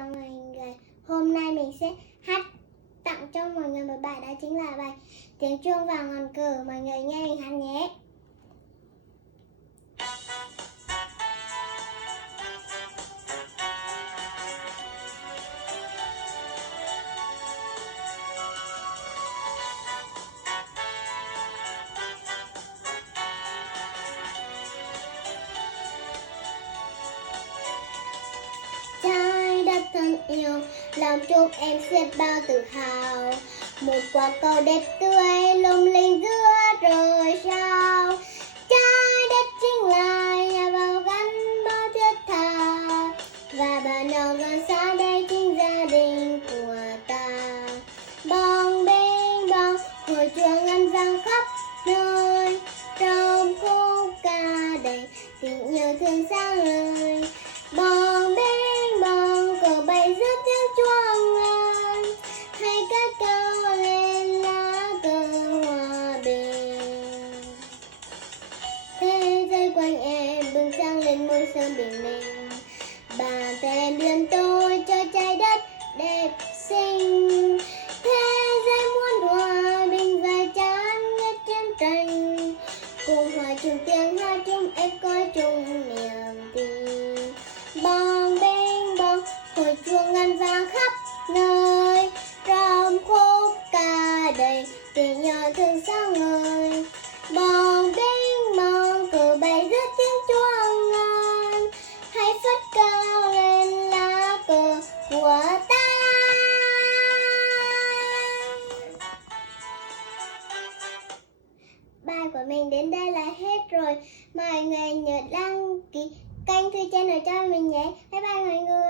chào mọi người. Hôm nay mình sẽ hát tặng cho mọi người một bài, đó chính là bài Tiếng Chuông và Ngọn cờ. Mọi người nghe mình hát nhé. Trái đất thân yêu, lòng chúc em xiết bao tự hào. Một quả cầu đẹp tươi lung linh giữa trời sao. Trái đất chính là nhà bao gắn bó thiết tha, và bạn nào gần xa đây chính gia đình của ta. Bong bing bong, hồi chuông ngân vang khắp nơi, trong khúc ca đầy tình yêu thương sáng ngời. Bong bing bong, cờ bay giữa tiếng chuông ngân, hay cất cao lên lá cờ hòa bình. Thế giới quanh em bừng sáng lên muôn sớm bình minh, bàn tay em đưa tôi cho trái đất đẹp xinh. Thế giới muốn hòa bình và chán ghét chiến tranh, cùng hòa chung tiếng hát chung em coi chung niềm tin. Bong bing bong, hồi chuông ngân vang khắp nơi, trong khúc ca đầy tình yêu thương sáng ngời. Bong bing bong, cờ bay giữa tiếng chuông ngân, hãy phất cao lên lá cờ của ta. Bài của mình đến đây là hết rồi. Mọi người nhớ đăng ký kênh Thư Channel cho mình nhé. Bye bye mọi người.